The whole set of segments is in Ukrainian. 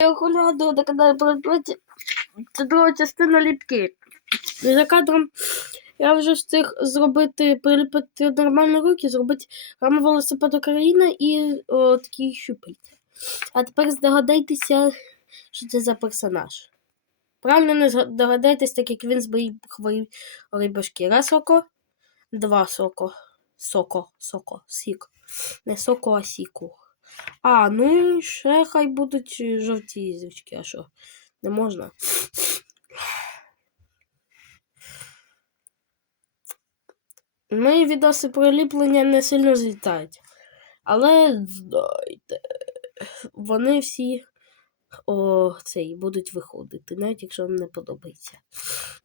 Я гляду на каналі друга частина ліпки. За кадром я вже встиг зробити, приліпити нормальні руки, зробити раму велосипед Україна і о, такі щупальця. А тепер здогадайтеся, що це за персонаж. Правильно не здогадайтесь, так як він з моїх хворів рибашки. Раз око, два соко. Соко, соко, сік. Не соко, а сіку. А, ну і ще хай будуть е, жовті їздочки, а що? Не можна. Мої відоси про ліплення не сильно злітають. Але знайте, вони всі о, цей, будуть виходити, навіть якщо вам не подобається.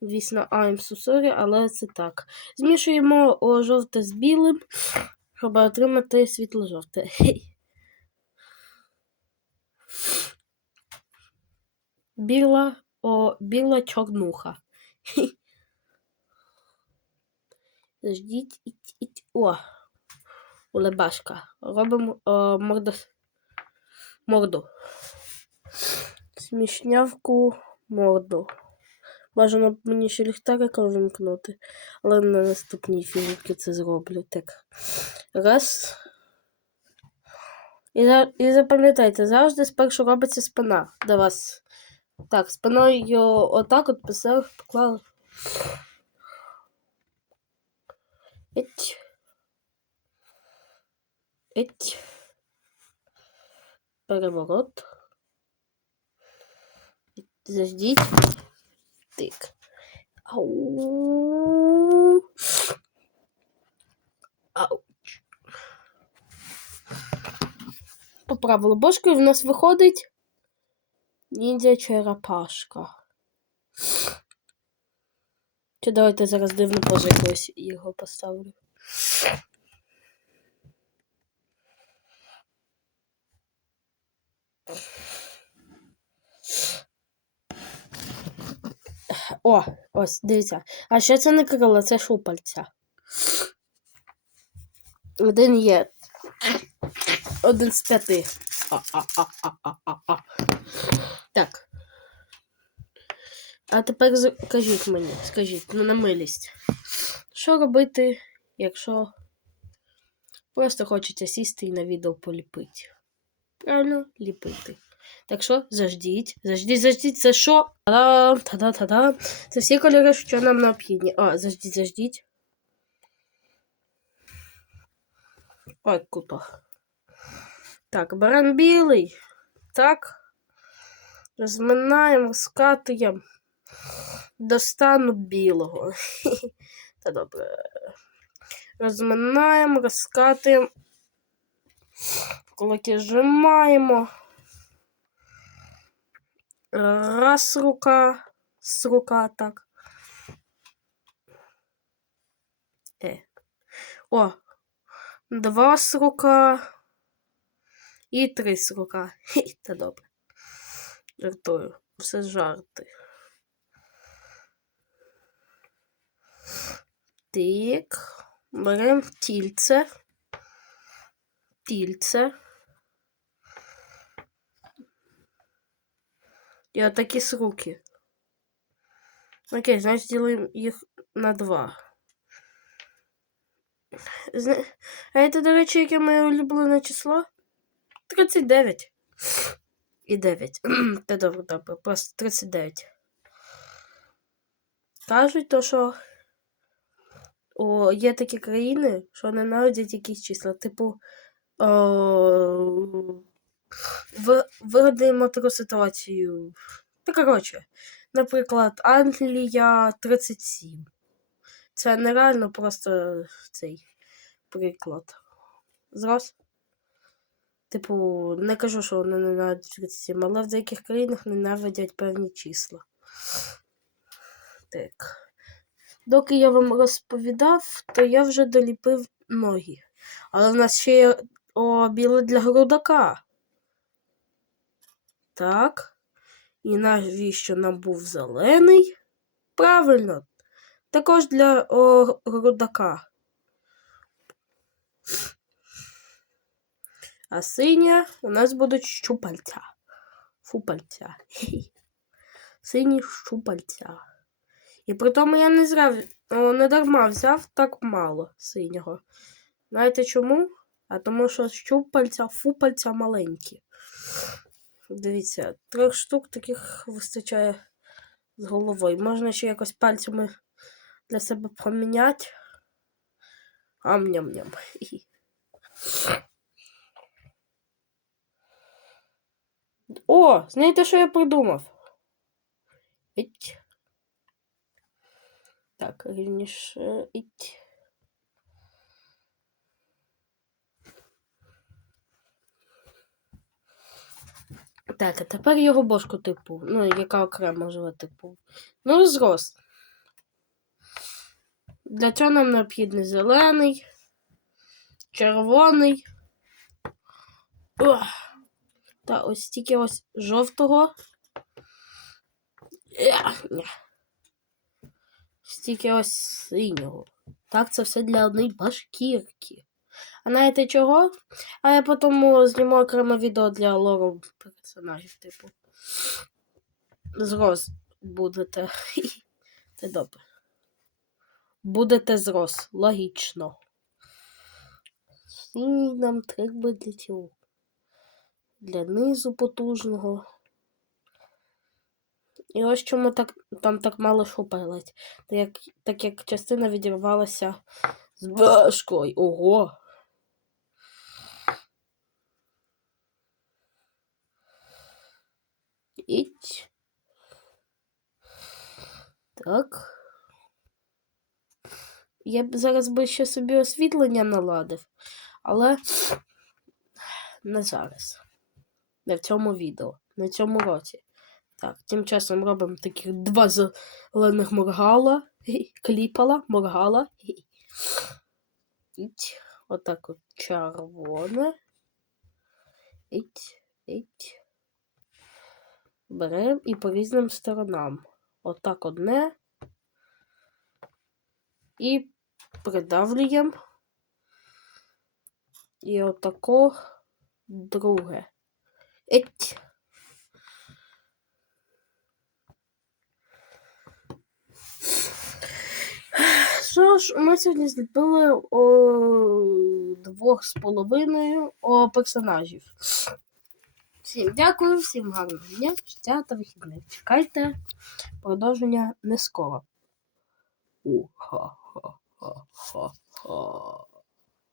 Звісно, I'm so sorry, але це так. Змішуємо жовте з білим, щоб отримати світло-жовте. Біла, о, біла чорнуха. Ждіть, іть, іть. О, улебашка. Робимо о, мордо, морду. Смішнявку морду. Бажано б мені ще ліхтарика вимкнути, але на наступній фігурці це зроблю. Так. Раз. І, і запам'ятайте, завжди спершу робиться спина до вас. Так, спиною отак от писав, поклали. Еть. Еть. Переворот. Заждіть. Тик. Ау. Ауч. Поправили бошкою, в нас виходить ніндзя черепашка. Чи давайте зараз дивно позу якось його поставлю. О, ось, дивіться. А ще це не крила, це шупальця. Один є. Один з п'яти. А-а-а-а-а-а. Так. А тепер з- кажіть мені, скажіть, ну на милість. Що робити, якщо просто хочеться сісти і на відео поліпити? Правильно, ліпити. Так що заждіть, заждіть, заждіть, це що? Та-дам, та-да-та-да. Це всі кольори, що нам необхідні. А, заждіть, заждіть. Ой, круто. Так, беремо білий. Так. Розминаємо, розкатуємо. Достану білого. Та добре. Розминаємо, розкатуємо. Кулаки зжимаємо. Раз рука, с рука так. Е. О, два с рука. І три с рука. Хі, Та добре. Жартую. Все жарти. Так. Беремо тільце. Тільце. І отакі з руки. Окей, значить ділимо їх на два. Зна... А це, до речі, яке моє улюблене число? 39. І 9. Та добре, добре, просто 39. Кажуть то, що о, є такі країни, що ненавидять якісь числа. Типу, о, вигадаємо таку ситуацію. Та коротше, наприклад, Англія 37. Це нереально просто цей приклад. Зрос. Типу, не кажу, що вони ненавидять 37, але в деяких країнах ненавидять певні числа. Так. Доки я вам розповідав, то я вже доліпив ноги. Але в нас ще є о, біле для грудака. Так. І навіщо нам був зелений? Правильно. Також для о, грудака. А синя у нас будуть щупальця. Хі-хі. Сині щупальця. І при тому я не зря не дарма взяв так мало синього. Знаєте чому? А тому що щупальця, фупальця маленькі. Дивіться, трьох штук таких вистачає з головою. Можна ще якось пальцями для себе поміняти. Ам-ням-ням. О, знаєте, що я придумав? Іть. Так, рівніше іть. Так, а тепер його бошку типу, ну, яка окремо живе типу. Ну, зрос. Для цього нам необхідний зелений, червоний. Ох. Та ось тільки ось жовтого. Стільки ось синього. Так, це все для однієї башкірки. А знаєте чого? А я потім зніму окреме відео для лору персонажів, типу. Зрос будете. Це добре. Будете зрос. Логічно. І нам треба для цього. Для низу потужного. І ось чому так, там так мало шупалець. Так як, так як частина відірвалася з башкою. Ого. Іть. Так. Я б зараз би ще собі освітлення наладив, але не зараз. В цьому відео, в цьому році. Так, тим часом робимо таких два зелених моргала, кліпала, моргала. Іть. Отак от червоне. Іть, іть. Беремо і по різним сторонам. Отак одне. І придавлюємо. І отако друге. Еть. Що ж, ми сьогодні зліпили о, двох з половиною о, персонажів. Всім дякую, всім гарного дня, життя та вихідних. Чекайте, продовження не скоро. У-ха-ха-ха-ха-ха.